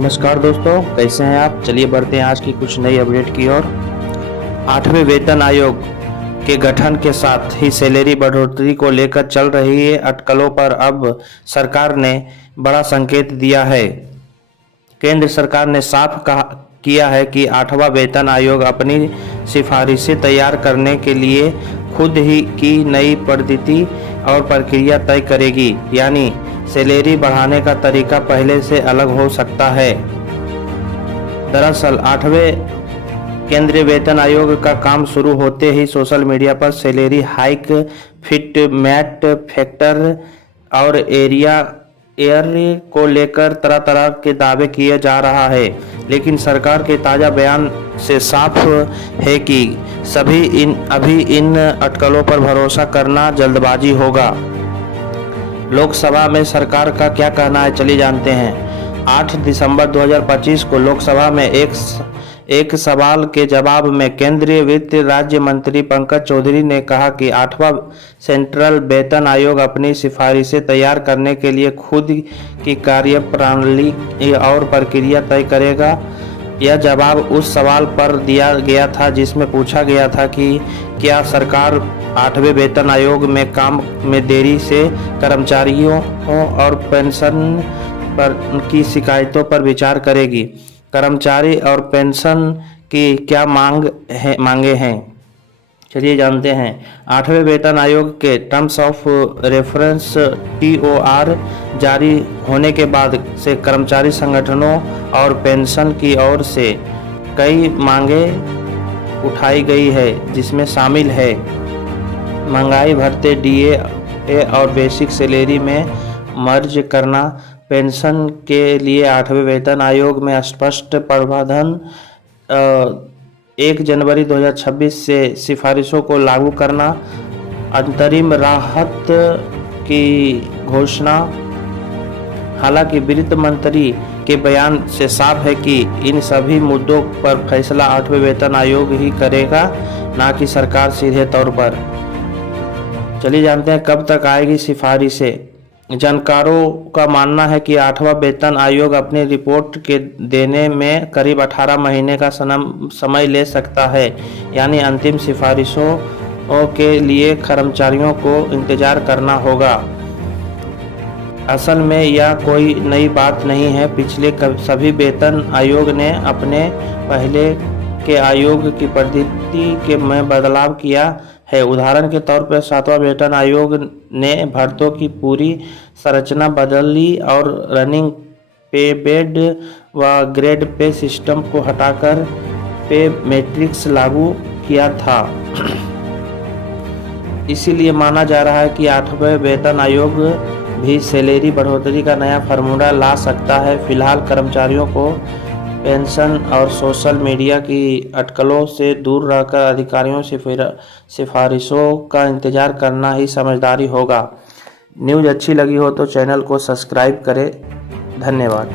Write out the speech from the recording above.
नमस्कार दोस्तों, कैसे हैं आप। चलिए बढ़ते हैं आज की कुछ नई अपडेट की ओर। 8वें वेतन आयोग के गठन के साथ ही सैलरी बढ़ोतरी को लेकर चल रही है अटकलों पर अब सरकार ने बड़ा संकेत दिया है। केंद्र सरकार ने साफ किया है कि 8वां वेतन आयोग अपनी सिफारिशें तैयार करने के लिए खुद ही की नई पद्धति और प्रक्रिया तय करेगी, यानी सैलरी बढ़ाने का तरीका पहले से अलग हो सकता है। दरअसल 8वें केंद्रीय वेतन आयोग का काम शुरू होते ही सोशल मीडिया पर salary hike, fitment factor और एयर को लेकर तरह तरह के दावे किए जा रहा है, लेकिन सरकार के ताज़ा बयान से साफ है कि अभी इन अटकलों पर भरोसा करना जल्दबाजी होगा। लोकसभा में सरकार का क्या कहना है, चलिए जानते हैं। 8 दिसंबर 2025 को लोकसभा में एक सवाल के जवाब में केंद्रीय वित्त राज्य मंत्री पंकज चौधरी ने कहा कि 8वां सेंट्रल वेतन आयोग अपनी सिफारिशें तैयार करने के लिए खुद की कार्यप्रणाली और प्रक्रिया तय करेगा। यह जवाब उस सवाल पर दिया गया था जिसमें पूछा गया था कि क्या सरकार 8वें वेतन आयोग में काम में देरी से कर्मचारियों और पेंशन पर की शिकायतों पर विचार करेगी। कर्मचारी और पेंशन की क्या मांगे हैं, चलिए जानते हैं। 8वें वेतन आयोग के टर्म्स ऑफ रेफरेंस TOR जारी होने के बाद से कर्मचारी संगठनों और पेंशन की ओर से कई मांगे उठाई गई है, जिसमें शामिल है महंगाई भत्ते, DA और बेसिक सैलरी में मर्ज करना, पेंशन के लिए 8वें वेतन आयोग में स्पष्ट प्रावधान, 1 जनवरी 2026 से सिफारिशों को लागू करना, अंतरिम राहत की घोषणा। हालांकि वित्त मंत्री के बयान से साफ है कि इन सभी मुद्दों पर फैसला 8वें वेतन आयोग ही करेगा, ना कि सरकार सीधे तौर पर। चलिए जानते हैं कब तक आएगी सिफारिशें। जानकारों का मानना है कि 8वां वेतन आयोग अपनी रिपोर्ट के देने में करीब 18 महीने का समय ले सकता है, यानी अंतिम सिफारिशों के लिए कर्मचारियों को इंतजार करना होगा। असल में यह कोई नई बात नहीं है, पिछले सभी वेतन आयोग ने अपने पहले के आयोग की पद्धति में बदलाव किया है। उदाहरण के तौर पर 7वां वेतन आयोग ने भर्तियों की पूरी संरचना बदली और रनिंग पे बेड व ग्रेड पे सिस्टम को हटाकर पे मैट्रिक्स लागू किया था। इसीलिए माना जा रहा है कि 8वें वेतन आयोग भी सैलरी बढ़ोतरी का नया फार्मूला ला सकता है। फिलहाल कर्मचारियों को पेंशन और सोशल मीडिया की अटकलों से दूर रहकर अधिकारियों से सिफारिशों का इंतजार करना ही समझदारी होगा। न्यूज़ अच्छी लगी हो तो चैनल को सब्सक्राइब करें। धन्यवाद।